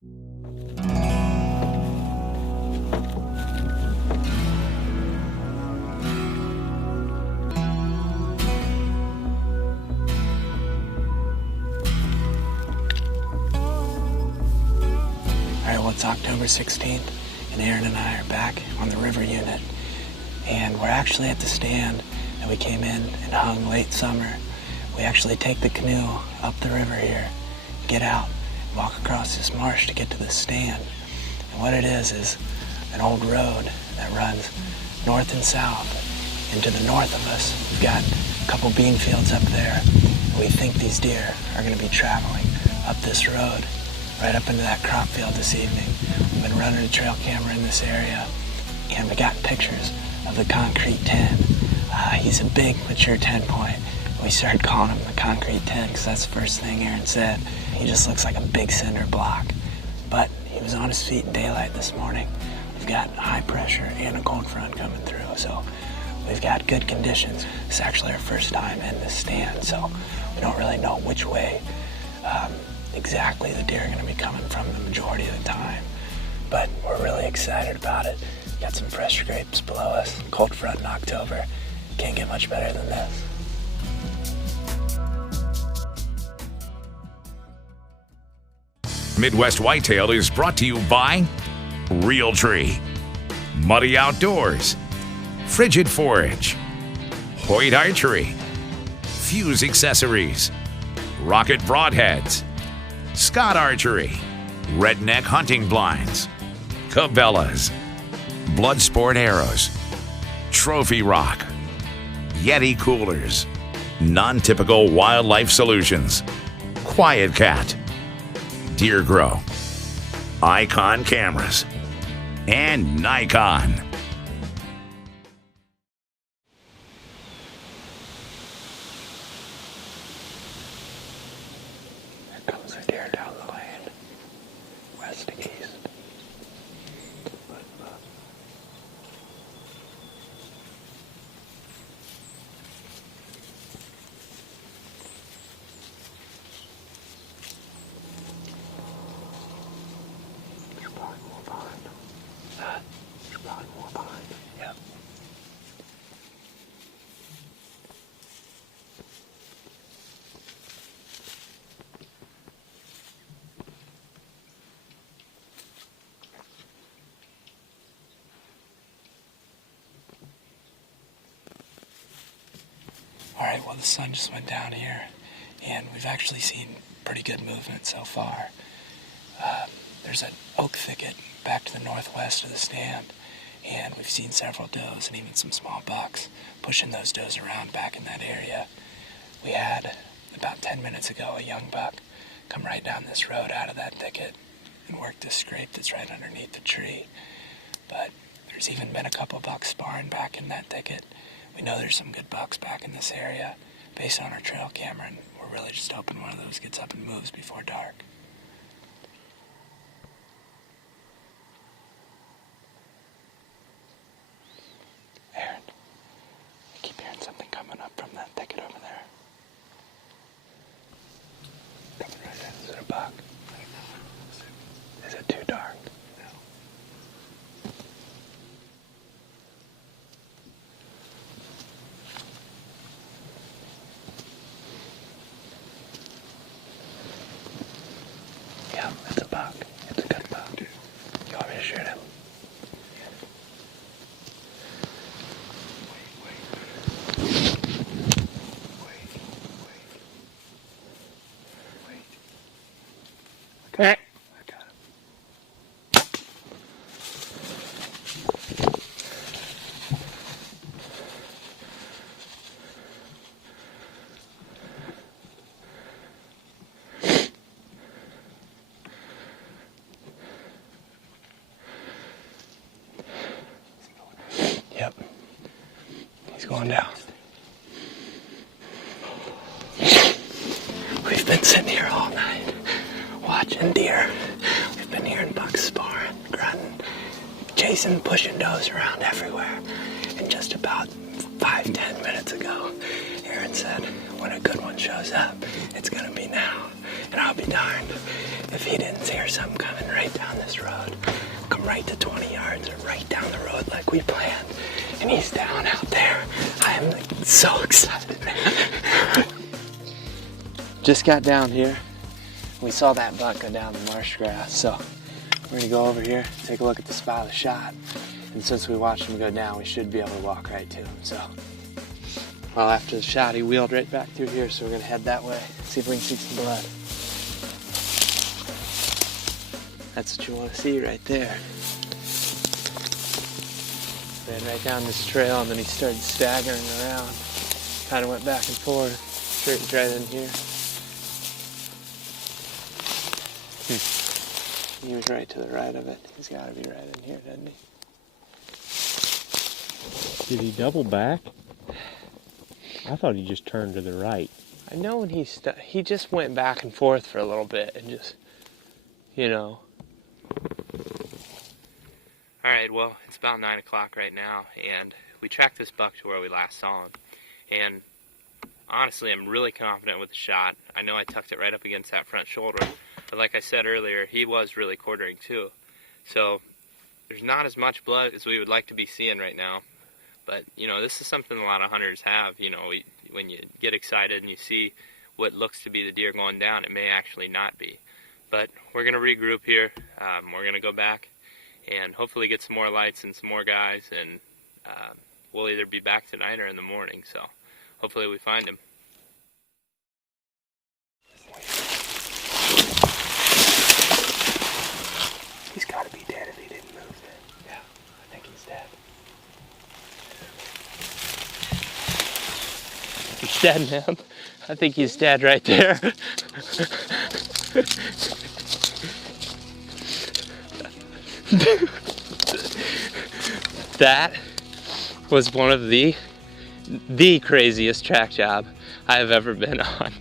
It's October 16th, and Aaron and I are back on the river unit. And we're actually at the stand that we came in and hung late summer. We actually take the canoe up the river here, get out, walk across this marsh to get to the stand. And what it is an old road that runs north and south. And to the north of us, we've got a couple bean fields up there. And we think these deer are going to be traveling up this road right up into that crop field this evening. We've been running a trail camera in this area, and we got pictures of the concrete 10. He's a big, mature 10-point. We started calling him the concrete 10 because that's the first thing Aaron said. He just looks like a big cinder block. But he was on his feet in daylight this morning. We've got high pressure and a cold front coming through, so we've got good conditions. It's actually our first time in this stand, so we don't really know which way exactly the deer are going to be coming from the majority of the time. But we're really excited about it. Got some fresh grapes below us, cold front in October. Can't get much better than this. Midwest Whitetail is brought to you by Real Tree, Muddy Outdoors, Frigid Forage, Hoyt Archery, Fuse Accessories, Rocket Broadheads, Scott Archery, Redneck Hunting Blinds, Cabela's, Bloodsport Arrows, Trophy Rock, Yeti Coolers, Non-Typical Wildlife Solutions, Quiet Cat, Deer Grow, Icon Cameras, and Nikon. Here comes a deer down the lane, west to east. There's probably more behind them. There's probably more behind them. Yep. All right, well, the sun just went down here, and we've actually seen pretty good movement so far. There's an oak thicket back to the northwest of the stand, and we've seen several does and even some small bucks pushing those does around back in that area. We had, about 10 minutes ago, a young buck come right down this road out of that thicket and work this scrape that's right underneath the tree. But there's even been a couple bucks sparring back in that thicket. We know there's some good bucks back in this area based on our trail camera, and we're really just hoping one of those gets up and moves before dark. Aaron, I keep hearing something coming up from that thicket over there. Coming right in. Is it a buck? I don't know. Is it too dark? No. Yeah, it's a buck. It's a good buck. You want me to shoot him? Okay. I got him. Yep. He's going down. We've been sitting here all night watching deer. We've been hearing bucks sparring, grunting, chasing, pushing does around everywhere. And just about 5-10 minutes ago, Aaron said, when a good one shows up, it's gonna be now. And I'll be darned if he didn't hear something coming like we planned. And he's down out there. I am like so excited, man. Just got down here. We saw that buck go down the marsh grass, so we're gonna go over here, take a look at the spot of the shot. And since we watched him go down, we should be able to walk right to him. So, well, after the shot, he wheeled right back through here, so we're gonna head that way, see if we can see some blood. That's what you want to see right there. Ran right down this trail, and then he started staggering around. Kind of went back and forth. Straight right in here. He was right to the right of it. He's got to be right in here, doesn't he? Did he double back? I thought he just turned to the right. I know when he just went back and forth for a little bit and just, you know. Alright, well, it's about 9 o'clock right now, and we tracked this buck to where we last saw him. And honestly, I'm really confident with the shot. I know I tucked it right up against that front shoulder, but like I said earlier, he was really quartering too. So there's not as much blood as we would like to be seeing right now. But, you know, this is something a lot of hunters have. You know, when you get excited and you see what looks to be the deer going down, it may actually not be. But we're going to regroup here. We're going to go back and hopefully get some more lights and some more guys, and we'll either be back tonight or in the morning, so hopefully we find him. He's got to be dead if he didn't move then. Yeah, I think he's dead. He's dead, man. I think he's dead right there. That was one of the craziest track job I have ever been on.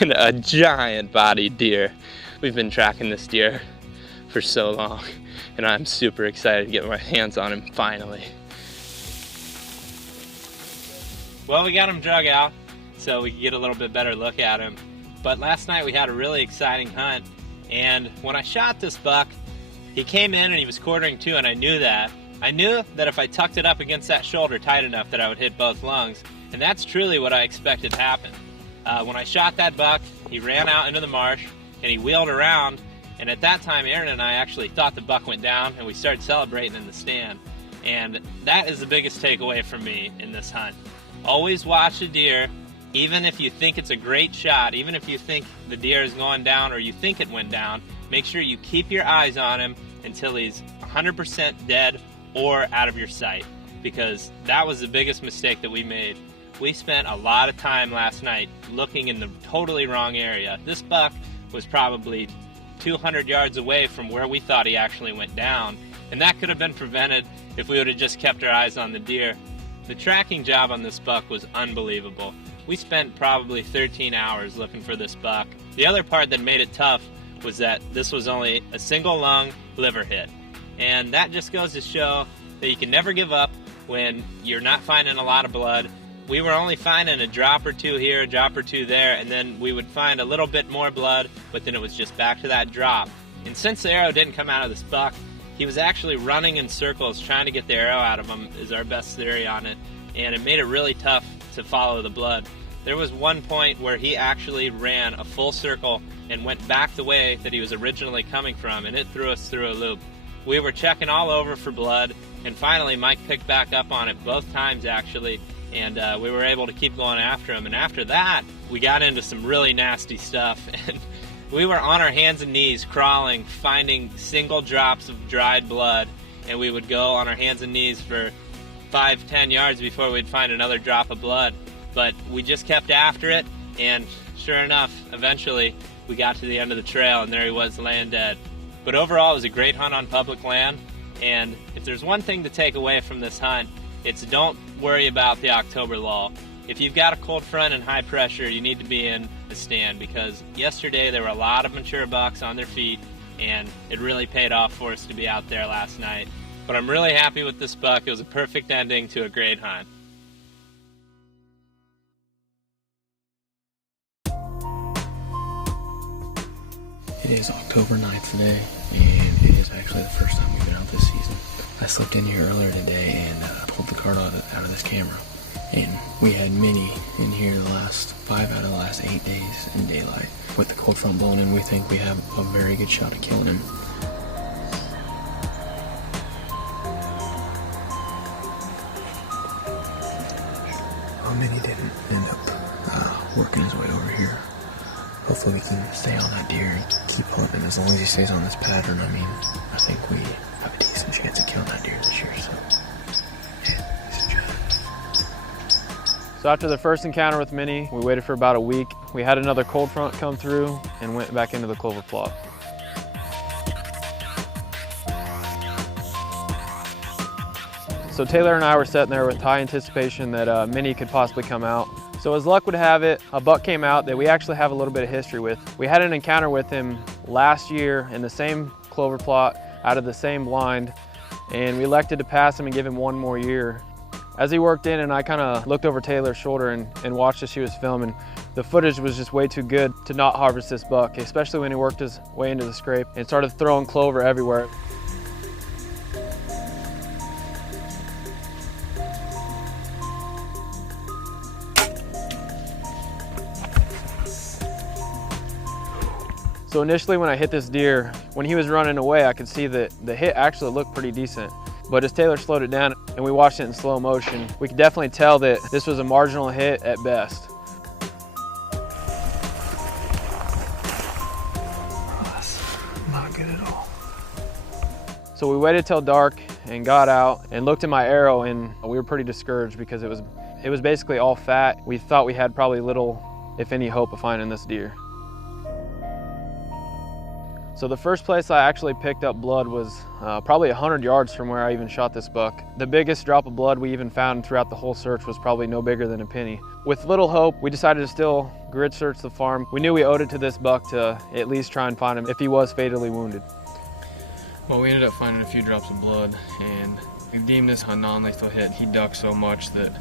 In a giant bodied deer. We've been tracking this deer for so long, and I'm super excited to get my hands on him finally. Well, we got him drug out so we could get a little bit better look at him. But last night we had a really exciting hunt, and when I shot this buck, he came in and he was quartering too, and I knew that. I knew that if I tucked it up against that shoulder tight enough that I would hit both lungs, and that's truly what I expected to happen. When I shot that buck, he ran out into the marsh, and he wheeled around, and at that time Aaron and I actually thought the buck went down, and we started celebrating in the stand. And that is the biggest takeaway from me in this hunt. Always watch a deer, even if you think it's a great shot, even if you think the deer is going down or you think it went down, make sure you keep your eyes on him until he's 100% dead or out of your sight, because that was the biggest mistake that we made. We spent a lot of time last night looking in the totally wrong area. This buck was probably 200 yards away from where we thought he actually went down, and that could have been prevented if we would have just kept our eyes on the deer. The tracking job on this buck was unbelievable. We spent probably 13 hours looking for this buck. The other part that made it tough was that this was only a single lung liver hit. And that just goes to show that you can never give up when you're not finding a lot of blood. We were only finding a drop or two here, a drop or two there, and then we would find a little bit more blood, but then it was just back to that drop. And since the arrow didn't come out of this buck, he was actually running in circles trying to get the arrow out of him, is our best theory on it. And it made it really tough to follow the blood. There was one point where he actually ran a full circle and went back the way that he was originally coming from, and it threw us through a loop. We were checking all over for blood, and finally Mike picked back up on it both times actually, and we were able to keep going after him. And after that, we got into some really nasty stuff, and we were on our hands and knees crawling, finding single drops of dried blood, and we would go on our hands and knees for 5-10 yards before we'd find another drop of blood. But we just kept after it, and sure enough, eventually we got to the end of the trail, and there he was laying dead. But overall, it was a great hunt on public land, and if there's one thing to take away from this hunt, it's don't worry about the October lull. If you've got a cold front and high pressure, you need to be in the stand, because yesterday there were a lot of mature bucks on their feet, and it really paid off for us to be out there last night. But I'm really happy with this buck. It was a perfect ending to a great hunt. It is October 9th today, and it is actually the first time we've been out this season. I slept in here earlier today and pulled the card out of this camera. And we had many in here the last 5 out of the last 8 days in daylight. With the cold front blowing in, we think we have a very good shot at killing him. Minnie didn't end up working his way over here. Hopefully we can stay on that deer and keep hunting. As long as he stays on this pattern, I mean, I think we have a decent chance of killing that deer this year, so yeah, he's a giant. So after the first encounter with Minnie, we waited for about a week. We had another cold front come through and went back into the clover plot. So Taylor and I were sitting there with high anticipation that Minnie could possibly come out. So as luck would have it, a buck came out that we actually have a little bit of history with. We had an encounter with him last year in the same clover plot out of the same blind, and we elected to pass him and give him one more year. As he worked in and I kind of looked over Taylor's shoulder and watched as she was filming, the footage was just way too good to not harvest this buck, especially when he worked his way into the scrape and started throwing clover everywhere. So initially when I hit this deer, when he was running away, I could see that the hit actually looked pretty decent. But as Taylor slowed it down and we watched it in slow motion, we could definitely tell that this was a marginal hit at best. Oh, that's not good at all. So we waited till dark and got out and looked at my arrow, and we were pretty discouraged because it was basically all fat. We thought we had probably little, if any, hope of finding this deer. So the first place I actually picked up blood was probably 100 yards from where I even shot this buck. The biggest drop of blood we even found throughout the whole search was probably no bigger than a penny. With little hope, we decided to still grid search the farm. We knew we owed it to this buck to at least try and find him if he was fatally wounded. Well, we ended up finding a few drops of blood, and we deemed this a non-lethal hit. He ducked so much that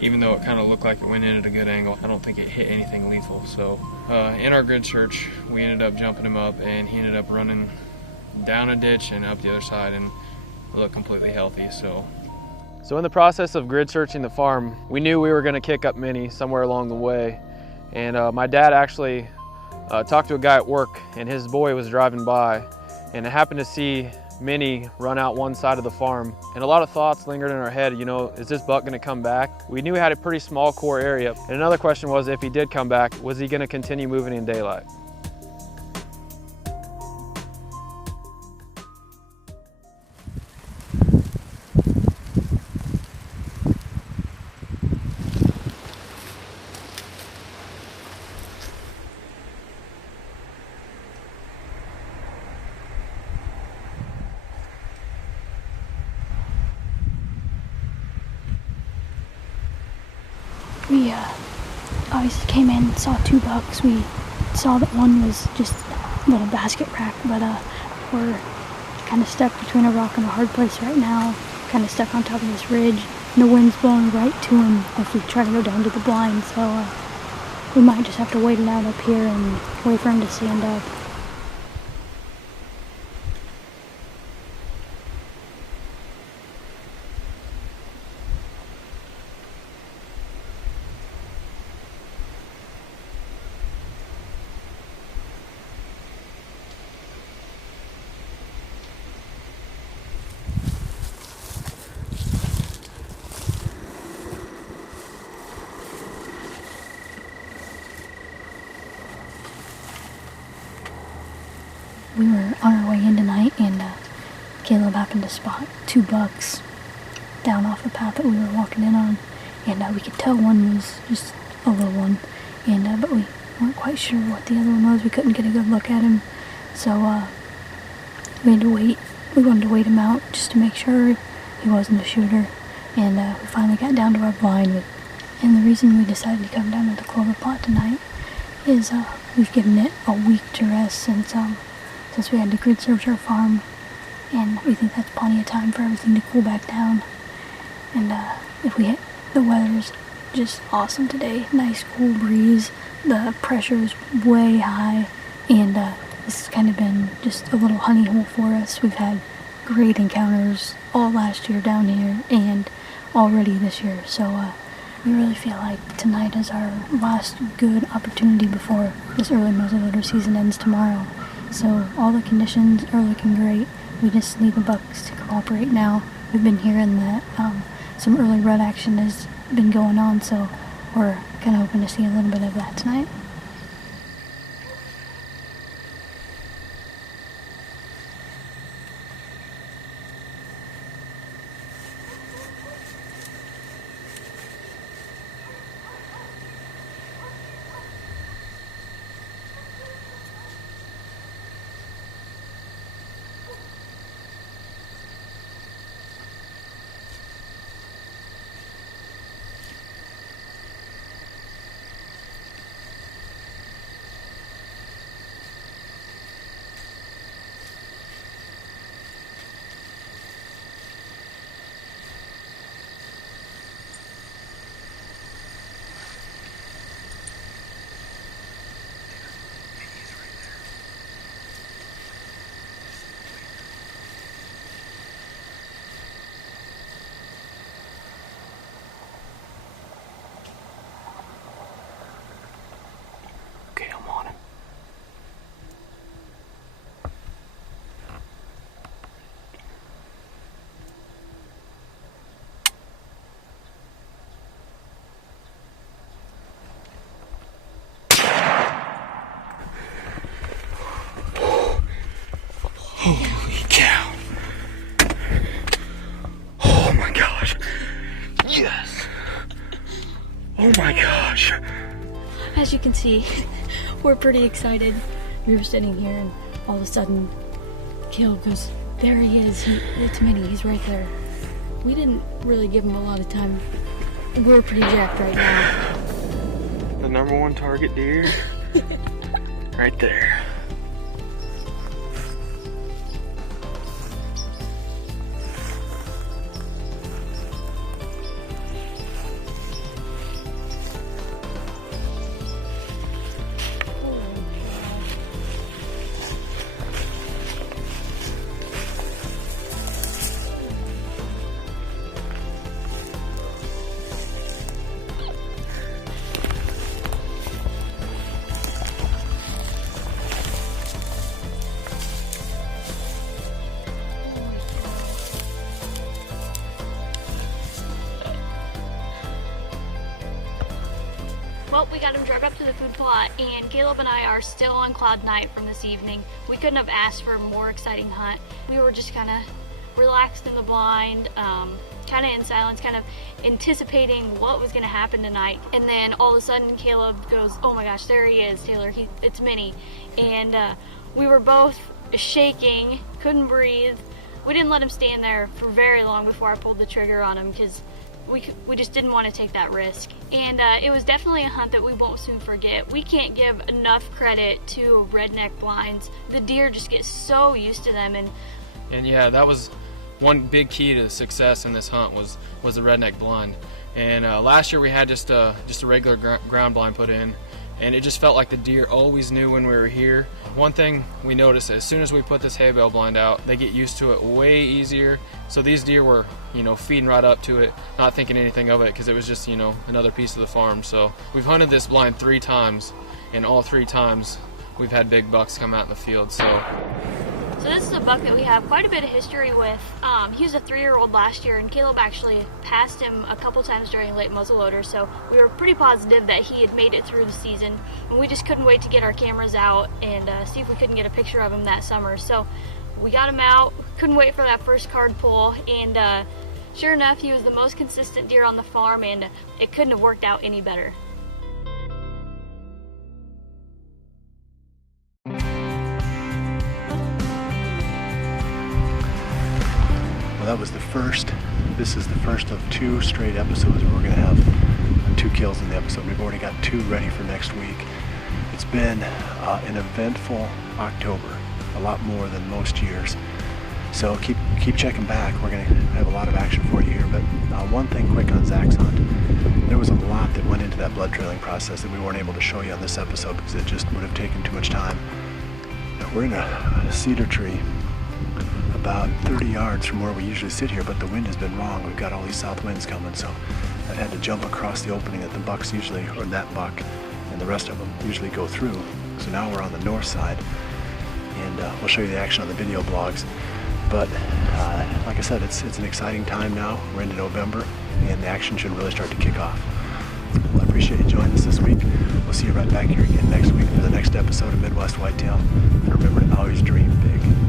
even though it kind of looked like it went in at a good angle, I don't think it hit anything lethal. So in our grid search, we ended up jumping him up, and he ended up running down a ditch and up the other side and looked completely healthy. So in the process of grid searching the farm, we knew we were going to kick up Minnie somewhere along the way. And my dad actually talked to a guy at work, and his boy was driving by, and I happened to see Minnie run out one side of the farm, and a lot of thoughts lingered in our head. You know, is this buck going to come back? We knew we had a pretty small core area, and another question was, if he did come back, was he going to continue moving in daylight? We obviously came in, saw 2 bucks. We saw that one was just a little basket rack, but we're kind of stuck between a rock and a hard place right now, kind of stuck on top of this ridge, and the wind's blowing right to him if we try to go down to the blind, so we might just have to wait it out up here and wait for him to stand up. We were on our way in tonight, and Caleb happened to spot 2 bucks down off the path that we were walking in on, and we could tell one was just a little one, and but we weren't quite sure what the other one was. We couldn't get a good look at him, so we had to wait. We wanted to wait him out just to make sure he wasn't a shooter, and we finally got down to our blind. And the reason we decided to come down to the clover plot tonight is we've given it a week to rest since we had to grid search our farm, and we think that's plenty of time for everything to cool back down. And the weather's just awesome today. Nice cool breeze, the pressure is way high, and this has kind of been just a little honey hole for us. We've had great encounters all last year down here and already this year. So we really feel like tonight is our last good opportunity before this early muzzleloader season ends tomorrow. So all the conditions are looking great. We just need the bucks to cooperate now. We've been hearing that some early rut action has been going on, so we're kind of hoping to see a little bit of that tonight. Okay, I'm on him. Holy cow. Oh my gosh. Yes. Oh my gosh. As you can see, we're pretty excited. We were sitting here and all of a sudden Caleb goes, there he is, it's Minnie, he's right there. We didn't really give him a lot of time. We're pretty jacked right now. The number one target deer, right there. Well, we got him dragged up to the food plot, and Caleb and I are still on cloud nine from this evening. We couldn't have asked for a more exciting hunt. We were just kind of relaxed in the blind, kind of in silence, kind of anticipating what was going to happen tonight. And then all of a sudden, Caleb goes, oh my gosh, there he is, Taylor, it's Minnie. And we were both shaking, couldn't breathe. We didn't let him stand there for very long before I pulled the trigger on him because we just didn't want to take that risk. And it was definitely a hunt that we won't soon forget. We can't give enough credit to redneck blinds. The deer just get so used to them. And yeah, that was one big key to success in this hunt was the redneck blind. And last year we had just a regular ground blind put in, and it just felt like the deer always knew when we were here. One thing we noticed, as soon as we put this hay bale blind out, they get used to it way easier. So these deer were, feeding right up to it, not thinking anything of it because it was just, another piece of the farm. So we've hunted this blind 3 times, and all 3 times we've had big bucks come out in the field. So this is a buck that we have quite a bit of history with. He was a 3-year-old last year, and Caleb actually passed him a couple times during late muzzleloader, so we were pretty positive that he had made it through the season. And we just couldn't wait to get our cameras out and see if we couldn't get a picture of him that summer. So we got him out, couldn't wait for that first card pull, and sure enough, he was the most consistent deer on the farm, and it couldn't have worked out any better. That was this is the first of 2 straight episodes where we're going to have 2 kills in the episode. We've already got 2 ready for next week. It's been an eventful October, a lot more than most years. So keep checking back. We're going to have a lot of action for you here. But one thing quick on Zach's hunt. There was a lot that went into that blood trailing process that we weren't able to show you on this episode because it just would have taken too much time. We're in a cedar tree about 30 yards from where we usually sit here, but the wind has been wrong. We've got all these south winds coming, so I had to jump across the opening that the bucks usually, or that buck and the rest of them usually go through. So now we're on the north side, and we'll show you the action on the video blogs. But like I said, it's an exciting time now. We're into November, and the action should really start to kick off. Well, I appreciate you joining us this week. We'll see you right back here again next week for the next episode of Midwest Whitetail. And remember to always dream big.